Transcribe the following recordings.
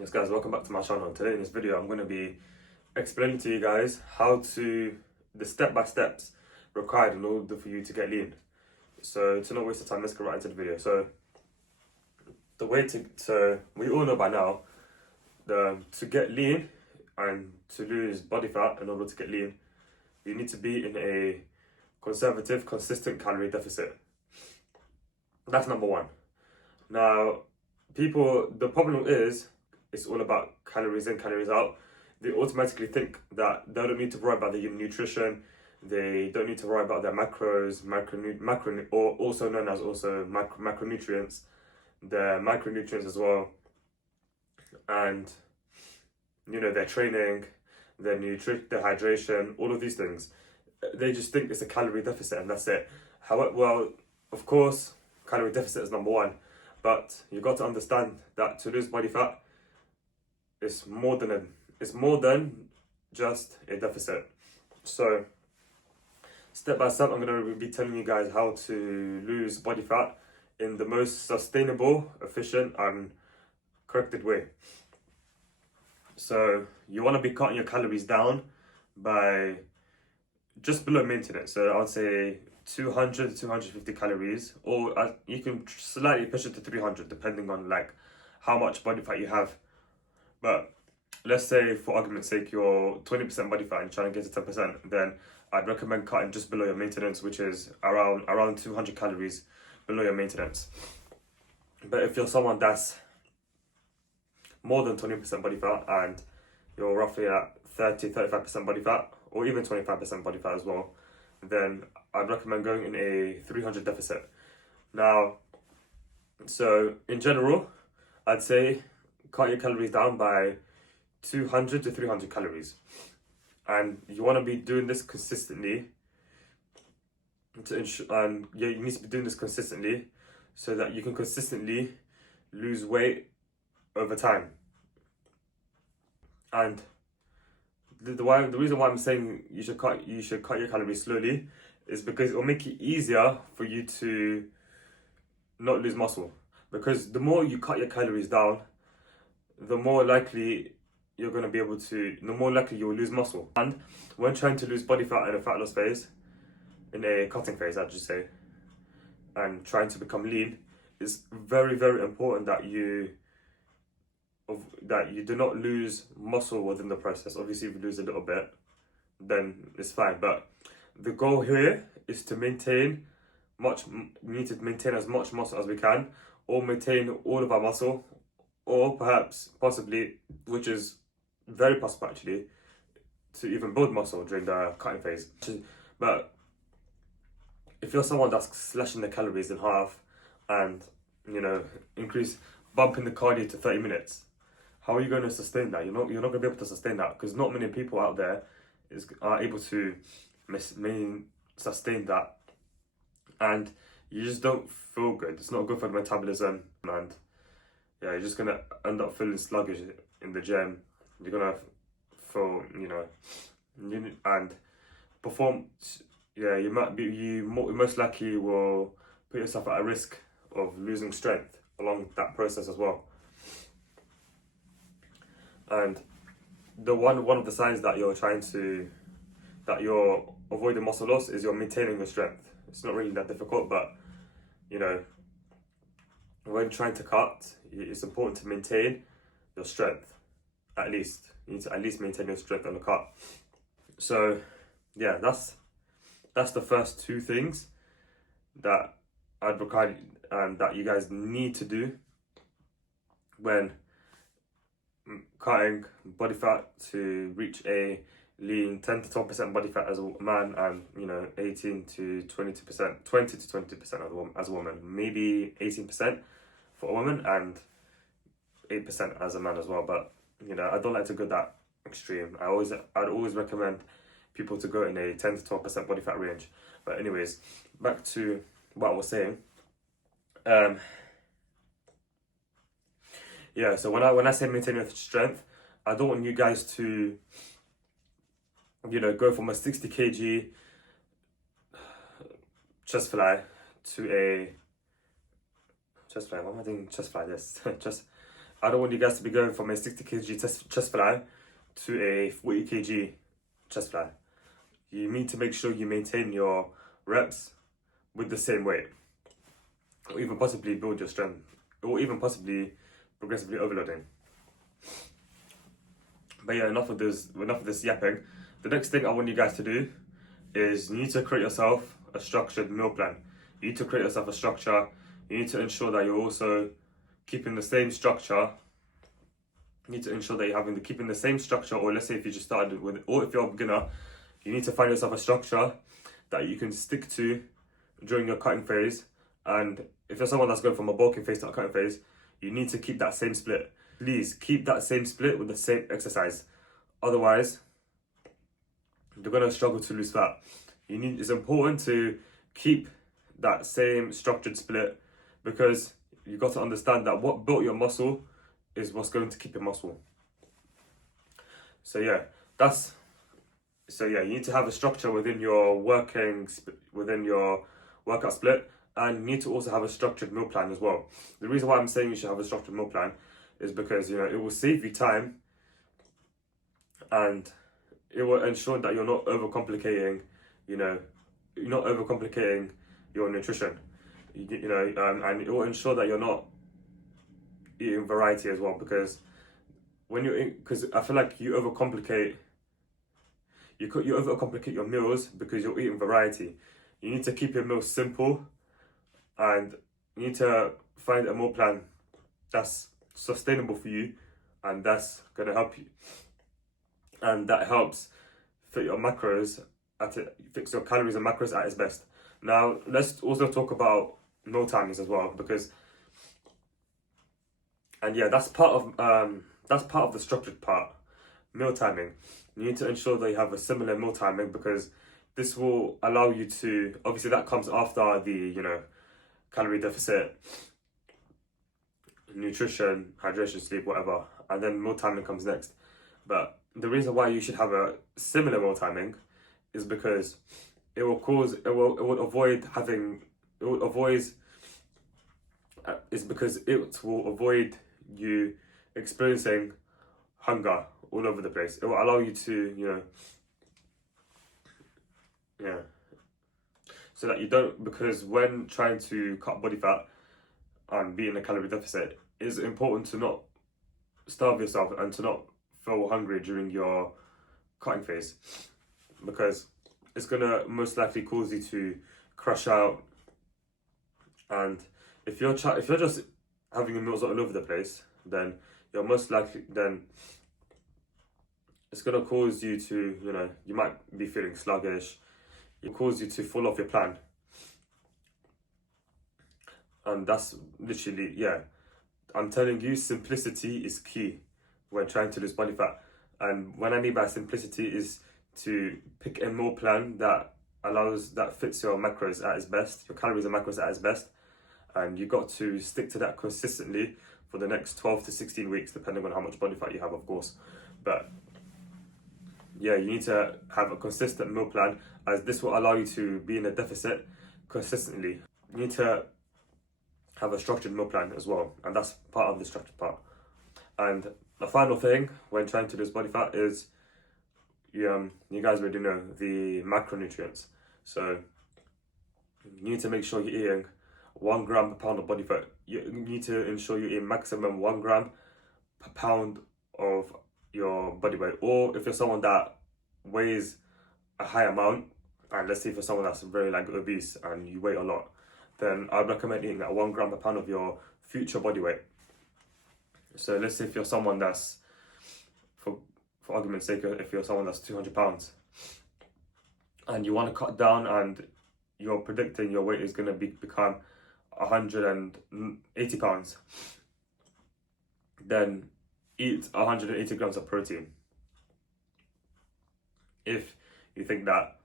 Yes guys, welcome back to my channel. Today in this video I'm going to be explaining to you guys the step-by-steps required in order for you to get lean. So to not waste the time, let's get right into the video. So we all know by now, to get lean and to lose body fat in order to get lean, you need to be in a conservative, consistent calorie deficit. That's number one. Now, the problem is, it's all about calories in, calories out. They automatically think that they don't need to worry about their nutrition. They don't need to worry about their macros, or also known as macronutrients, their micronutrients as well, and their training, their hydration, all of these things. They just think it's a calorie deficit and that's it. However, well, of course, calorie deficit is number one, but you got to understand that to lose body fat, it's more than just a deficit. So step by step, I'm going to be telling you guys how to lose body fat in the most sustainable, efficient and corrected way. So you want to be cutting your calories down by just below maintenance. So I'd say 200 to 250 calories, or you can slightly push it to 300 depending on how much body fat you have. But let's say, for argument's sake, you're 20% body fat and trying to get to 10%, then I'd recommend cutting just below your maintenance, which is around 200 calories below your maintenance. But if you're someone that's more than 20% body fat and you're roughly at 30-35% body fat, or even 25% body fat as well, then I'd recommend going in a 300 deficit. Now, so in general, I'd say cut your calories down by 200 to 300 calories. And you want to be doing this consistently you need to be doing this consistently so that you can consistently lose weight over time. And the reason why I'm saying you should cut your calories slowly is because it will make it easier for you to not lose muscle. Because the more you cut your calories down, the more likely you'll lose muscle. And when trying to lose body fat in a fat loss phase, in a cutting phase, I'd just say, and trying to become lean, it's very, very important that you do not lose muscle within the process. Obviously, if you lose a little bit, then it's fine. But the goal here is to maintain as much muscle as we can, or maintain all of our muscle, or possibly, which is very possible actually, to even build muscle during the cutting phase. But if you're someone that's slashing the calories in half and bumping the cardio to 30 minutes, how are you going to sustain that? You're not going to be able to sustain that, because not many people out there are able to sustain that, and you just don't feel good. It's not good for the metabolism, and yeah, you're just gonna end up feeling sluggish in the gym. You're gonna feel, and perform. Yeah, you most likely will put yourself at a risk of losing strength along that process as well. And one of the signs that you're avoiding muscle loss is you're maintaining your strength. It's not really that difficult, but when trying to cut, it's important to maintain your strength. At least you need to at least maintain your strength on the cut. So yeah, that's the first two things that I'd require and that you guys need to do when cutting body fat to reach a lean 10 to 12% body fat as a man, and 18 to 20%, 20 to 20% as a woman, maybe 18% for a woman and 8% as a man as well. But I don't like to go that extreme. I'd always recommend people to go in a 10 to 12% body fat range. But anyways, back to what I was saying. Yeah, so when I say maintain your strength, I don't want you guys to go from a 60 kg chest fly to a chest fly. Why am I doing chest fly? This I don't want you guys to be going from a 60 kg chest fly to a 40 kg chest fly. You need to make sure you maintain your reps with the same weight, or even possibly build your strength, or even possibly progressively overloading. But yeah, enough of this yapping. The next thing I want you guys to do is you need to create yourself a structured meal plan. You need to create yourself a structure. You need to ensure that you're also keeping the same structure. You need to ensure that you're keeping the same structure, or let's say if you just started with, or if you're a beginner, you need to find yourself a structure that you can stick to during your cutting phase. And if you're someone that's going from a bulking phase to a cutting phase, you need to keep that same split. Please keep that same split with the same exercise. Otherwise, you're going to struggle to lose fat. It's important to keep that same structured split, because you've got to understand that what built your muscle is what's going to keep your muscle. So yeah, you need to have a structure within your workout split, and you need to also have a structured meal plan as well. The reason why I'm saying you should have a structured meal plan is because, it will save you time, and it will ensure that you're not overcomplicating, your nutrition, and it will ensure that you're not eating variety as well, because because I feel like you overcomplicate your meals because you're eating variety. You need to keep your meals simple, and you need to find a meal plan that's sustainable for you, and that's gonna help you, and that helps fit your macros fix your calories and macros at its best. Now let's also talk about meal timings as well, because, and yeah, that's part of the structured part. Meal timing. You need to ensure that you have a similar meal timing, because this will allow you to, obviously that comes after the, calorie deficit, nutrition, hydration, sleep, whatever, and then meal timing comes next. But the reason why you should have a similar meal timing is because it will avoid you experiencing hunger all over the place. It will allow you to, so that you don't, because when trying to cut body fat and be in a calorie deficit, it's important to not starve yourself and to not feel hungry during your cutting phase, because it's gonna most likely cause you to crash out. And if you're just having your meals all over the place, then you're most likely, then it's gonna cause you to, you might be feeling sluggish. It cause you to fall off your plan, and that's literally, I'm telling you, simplicity is key when trying to lose body fat. And what I mean by simplicity is to pick a meal plan that fits your macros at its best, your calories and macros at its best, and you got to stick to that consistently for the next 12 to 16 weeks, depending on how much body fat you have, of course. But yeah, you need to have a consistent meal plan, as this will allow you to be in a deficit consistently. You need to have a structured meal plan as well, and that's part of the structured part. And the final thing when trying to lose body fat is, you guys already know, the macronutrients. So you need to make sure you're eating 1 gram per pound of body fat. You need to ensure you eat maximum 1 gram per pound of your body weight. Or if you're someone that weighs a high amount, and let's say for someone that's very obese and you weigh a lot, then I'd recommend eating that 1 gram per pound of your future body weight. So let's say if you're someone that's, for argument's sake, if you're someone that's 200 pounds and you want to cut down, and you're predicting your weight is going to become 180 pounds, then eat 180 grams of protein. If you think that,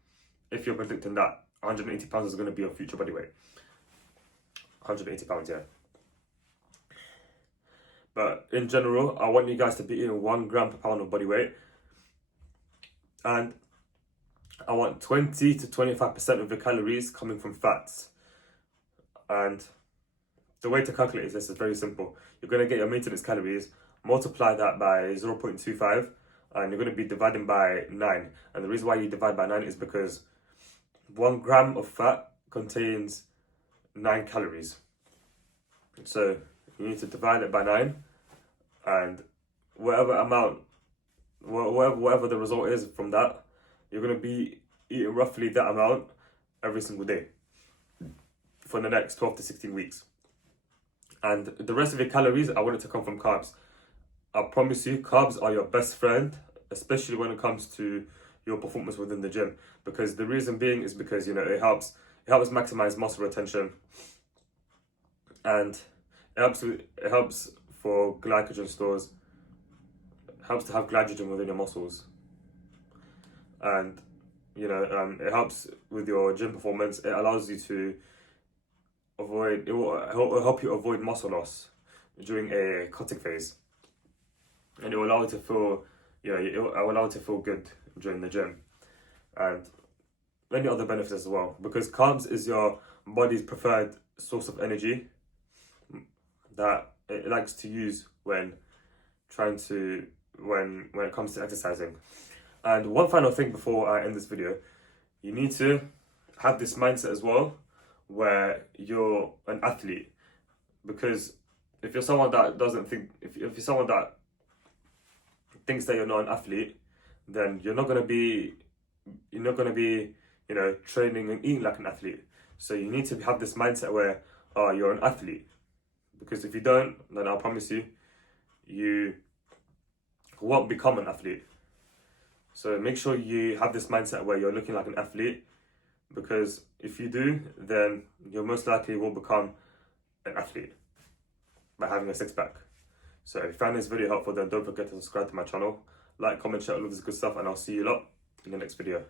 if you're predicting that 180 pounds is going to be your future body weight. 180 pounds, yeah. But in general, I want you guys to be eating 1 gram per pound of body weight. And I want 20 to 25% of your calories coming from fats. And the way to calculate this is very simple. You're going to get your maintenance calories, multiply that by 0.25, and you're going to be dividing by 9. And the reason why you divide by 9 is because 1 gram of fat contains 9 calories. So you need to divide it by 9, and whatever the result is from that, you're going to be eating roughly that amount every single day for the next 12 to 16 weeks. And the rest of your calories, I want it to come from carbs. I promise you, carbs are your best friend, especially when it comes to your performance within the gym. Because the reason being is because, it helps maximize muscle retention, and it helps for glycogen stores. It helps to have glycogen within your muscles, and it helps with your gym performance. It allows you to it will help you avoid muscle loss during a cutting phase, and it will allow you to feel it will allow you to feel good during the gym, and many other benefits as well, because carbs is your body's preferred source of energy that it likes to use when it comes to exercising. And one final thing before I end this video, you need to have this mindset as well where you're an athlete. Because if you're someone that if you're someone that thinks that you're not an athlete, then you're not gonna be training and eating like an athlete. So you need to have this mindset where you're an athlete. Because if you don't, then I promise you won't become an athlete. So make sure you have this mindset where you're looking like an athlete, because if you do, then you most likely will become an athlete by having a six-pack. So if you found this video helpful, then don't forget to subscribe to my channel, like, comment, share all of this good stuff, and I'll see you lot in the next video.